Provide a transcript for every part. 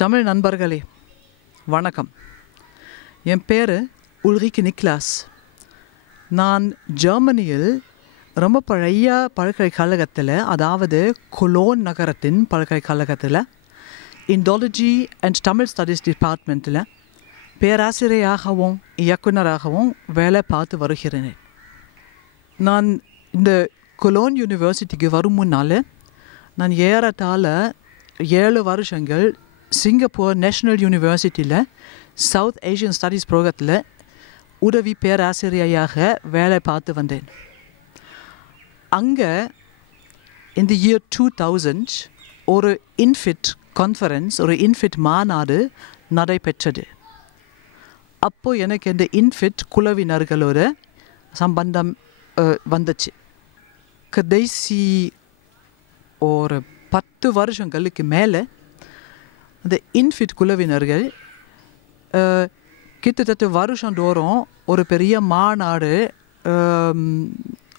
தமிழ் நண்பர்களே வணக்கம். என் பேர் உல்ரிக்கு நிக்லாஸ். நான் ஜெர்மனியில் ரொம்ப பழைய பல்கலைக்கழகத்தில், அதாவது கொலோன் நகரத்தின் பல்கலைக்கழகத்தில் இண்டாலஜி அண்ட் தமிழ் ஸ்டடீஸ் டிபார்ட்மெண்ட்டில் பேராசிரியராகவும் இயக்குனராகவும் வேலை பார்த்து வருகிறேன். நான் இந்த கொலோன் யூனிவர்சிட்டிக்கு வரும் முன்னால் நான் ஏறத்தாழ 7 வருஷங்கள் சிங்கப்பூர் நேஷ்னல் யூனிவர்சிட்டியில் சவுத் ஏஷியன் ஸ்டடீஸ் ப்ரோக்ராத்தில் உதவி பேராசிரியராக வேலை பார்த்து வந்தேன். அங்கே இந்த இயர் 2000 ஒரு இன்ஃபிட் கான்ஃபரன்ஸ், ஒரு இன்ஃபிட் மாநாடு நடைபெற்றது. அப்போது எனக்கு இந்த இன்ஃபிட் குழுவினர்களோட சம்பந்தம் வந்துச்சு. கடைசி ஒரு 10 வருஷங்களுக்கு மேலே இந்த இன்ஃபிட் குழுவினர்கள் கிட்டத்தட்ட வருஷந்தோறும் ஒரு பெரிய மாநாடு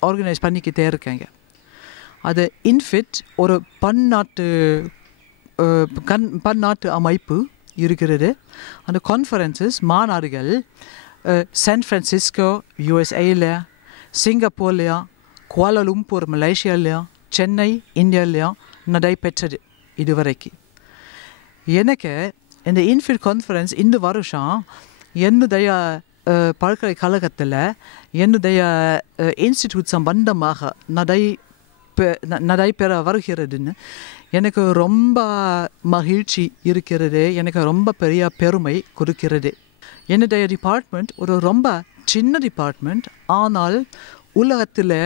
ஆர்கனைஸ் பண்ணிக்கிட்டே இருக்காங்க. அது இன்ஃபிட் ஒரு பன்னாட்டு அமைப்பு இருக்கிறது. அந்த கான்ஃபரன்சஸ், மாநாடுகள் சான் பிரான்சிஸ்கோ யூஎஸ்ஏல, சிங்கப்பூர்லையா, குவாலாலும்பூர் மலேசியாலையா, சென்னை இந்தியாலையா நடைபெற்றது இதுவரைக்கும். எனக்கு இந்த இன்ஃபிட் கான்ஃபரன்ஸ் இந்த வருஷம் என்னுடைய பல்கலைக்கழகத்தில் என்னுடைய இன்ஸ்டிடியூட் சம்பந்தமாக நடைபெற வருகிறதுன்னு எனக்கு ரொம்ப மகிழ்ச்சி இருக்கிறது. எனக்கு ரொம்ப பெரிய பெருமை கொடுக்கிறது. என்னுடைய டிபார்ட்மெண்ட் ஒரு ரொம்ப சின்ன டிபார்ட்மெண்ட், ஆனால் உலகத்தில்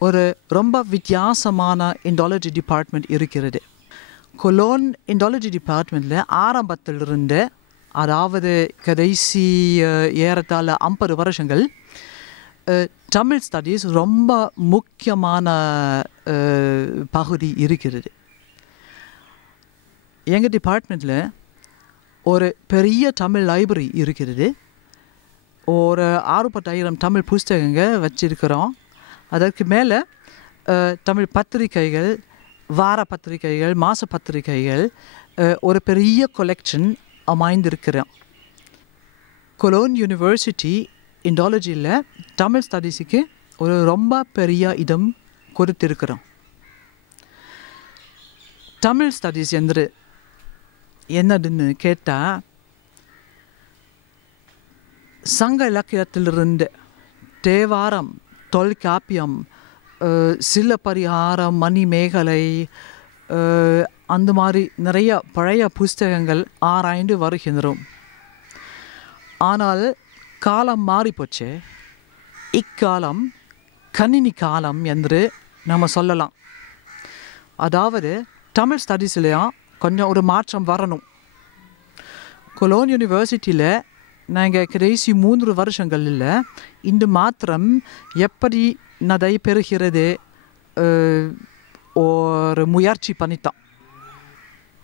ஒரு ரொம்ப வித்தியாசமான இண்டாலஜி டிபார்ட்மெண்ட் இருக்கிறது. கொலோன் இண்டாலஜி டிபார்ட்மெண்ட்டில் ஆரம்பத்திலிருந்து, அதாவது கடைசி ஏறத்தாழ 50 வருஷங்கள் தமிழ் ஸ்டடீஸ் ரொம்ப முக்கியமான பகுதி இருக்கிறது. எங்கள் டிபார்ட்மெண்ட்டில் ஒரு பெரிய தமிழ் லைப்ரரி இருக்கிறது. ஒரு 6-10,000 தமிழ் புஸ்தகங்கள் வச்சிருக்கிறோம். அதற்கு மேலே தமிழ் பத்திரிகைகள், வார பத்திரிகைகள், மாத பத்திரிகைகள், ஒரு பெரிய கொலெக்ஷன் அமைந்திருக்கிறோம். கொலோன் யூனிவர்சிட்டி இண்டாலஜியில் தமிழ் ஸ்டடீஸுக்கு ஒரு ரொம்ப பெரிய இடம் கொடுத்திருக்கிறோம். தமிழ் ஸ்டடீஸ் என்று என்னதுன்னு கேட்டால், சங்க இலக்கியத்திலிருந்து தேவாரம், தொல்காப்பியம், சிலப்பதிகாரம், மணிமேகலை, அந்த மாதிரி நிறைய பழைய புஸ்தகங்கள் ஆராய்ந்து வருகின்றோம். ஆனால் காலம் மாறிப்போச்சு. இக்காலம் கணினி காலம் என்று நம்ம சொல்லலாம். அதாவது தமிழ் ஸ்டடீஸ்லையும் கொஞ்சம் ஒரு மாற்றம் வரணும். கொலோன் யூனிவர்சிட்டியில் நாங்கள் கடைசி 3 வருஷங்களில் இந்த மாற்றம் எப்படி நடைபெறுகிறது ஒரு முயற்சி பண்ணிட்டோம்.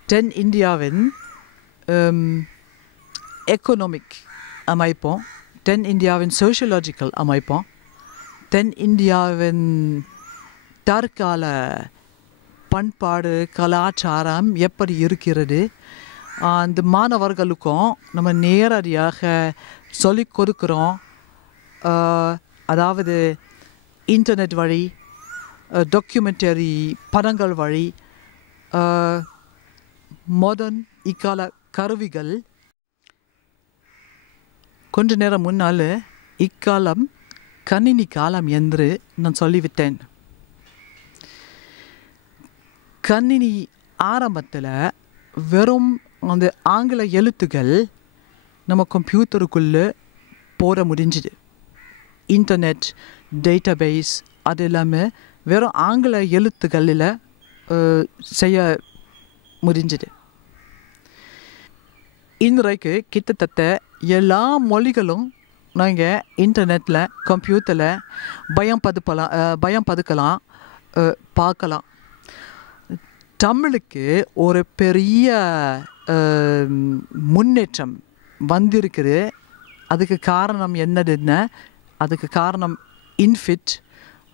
தென் இந்தியாவின் எக்கனாமிக் அமைப்போம், தென் இந்தியாவின் சோஷியலாஜிக்கல் அமைப்போம், தென் இந்தியாவின் தற்கால பண்பாடு, கலாச்சாரம் எப்படி இருக்கிறது, அந்த மாணவர்களுக்கும் நம்ம நேரடியாக சொல்லிக் கொடுக்குறோம். அதாவது இன்டர்நெட் வழி, டாக்குமெண்டரி படங்கள் வழி, மாடர்ன் இக்கால கருவிகள். கொஞ்ச நேரம் முன்னால் இக்காலம் கணினி காலம் என்று நான் சொல்லிவிட்டேன். கணினி ஆரம்பத்தில் வெறும் அந்த ஆங்கில எழுத்துக்கள் நம்ம கம்ப்யூட்டருக்குள்ளே போட முடிஞ்சுது. இன்டர்நெட், டேட்டாபேஸ், அது எல்லாமே வெறும் ஆங்கில எழுத்துக்களில் செய்ய முடிஞ்சுது. இன்றைக்கு கிட்டத்தட்ட எல்லா மொழிகளும் நாங்கள் இன்டர்நெட்டில், கம்ப்யூட்டரில் பயன்படுத்தலாம், பார்க்கலாம். தமிழுக்கு ஒரு பெரிய முன்னேற்றம் வந்திருக்குது. அதுக்கு காரணம் என்னதுன்னா, அதுக்கு காரணம் இன்ஃபிட்,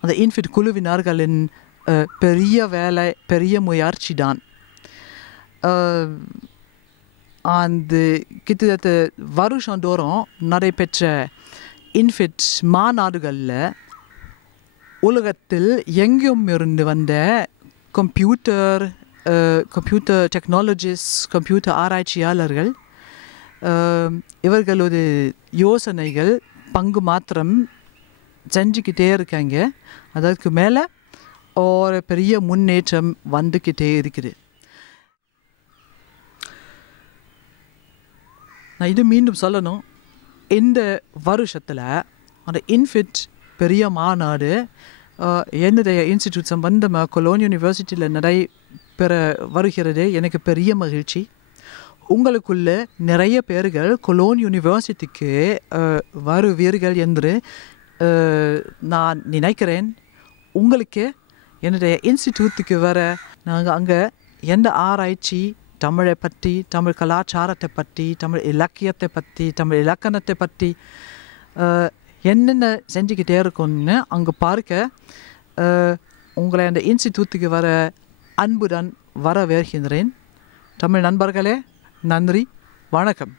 அந்த இன்ஃபிட் குழுவினர்களின் பெரிய வேலை, பெரிய முயற்சி தான். அந்த கிட்டத்தட்ட வருஷந்தோறும் நடைபெற்ற இன்ஃபிட் மாநாடுகளில் உலகத்தில் எங்கேயும் இருந்து வந்த கம்ப்யூட்டர் டெக்னாலஜிஸ் கம்ப்யூட்டர் ஆராய்ச்சியாளர்கள் இவர்களோட யோசனைகள் பங்கு மாத்திரம் செஞ்சுக்கிட்டே இருக்காங்க. அதற்கு மேலே ஒரு பெரிய முன்னேற்றம் வந்துக்கிட்டே இருக்குது. நான் இது மீண்டும் சொல்லணும், இந்த வருஷத்தில் அந்த இன்ஃபிட் பெரிய மாநாடு என்னுடைய இன்ஸ்டிடியூட் சம்பந்தமாக கொலோன் யூனிவர்சிட்டியில் நடைபெற வருகிறது. எனக்கு பெரிய மகிழ்ச்சி. உங்களுக்குள்ள நிறைய பேர்கள் கொலோன் யூனிவர்சிட்டிக்கு வருவீர்கள் என்று நான் நினைக்கிறேன். உங்களுக்கு என்னுடைய இன்ஸ்டிடியூட்டுக்கு வர நாங்கள் அங்கே எந்த ஆராய்ச்சி தமிழை பற்றி, தமிழ் கலாச்சாரத்தை பற்றி, தமிழ் இலக்கியத்தை பற்றி, தமிழ் இலக்கணத்தை பற்றி என்னென்ன செஞ்சுக்கிட்டே இருக்கும்னு அங்கே பார்க்க உங்களை அந்த இன்ஸ்டிடியூட்டுக்கு வர அன்புடன் வரவேற்கின்றேன். தமிழ் நண்பர்களே, நன்றி, வணக்கம்.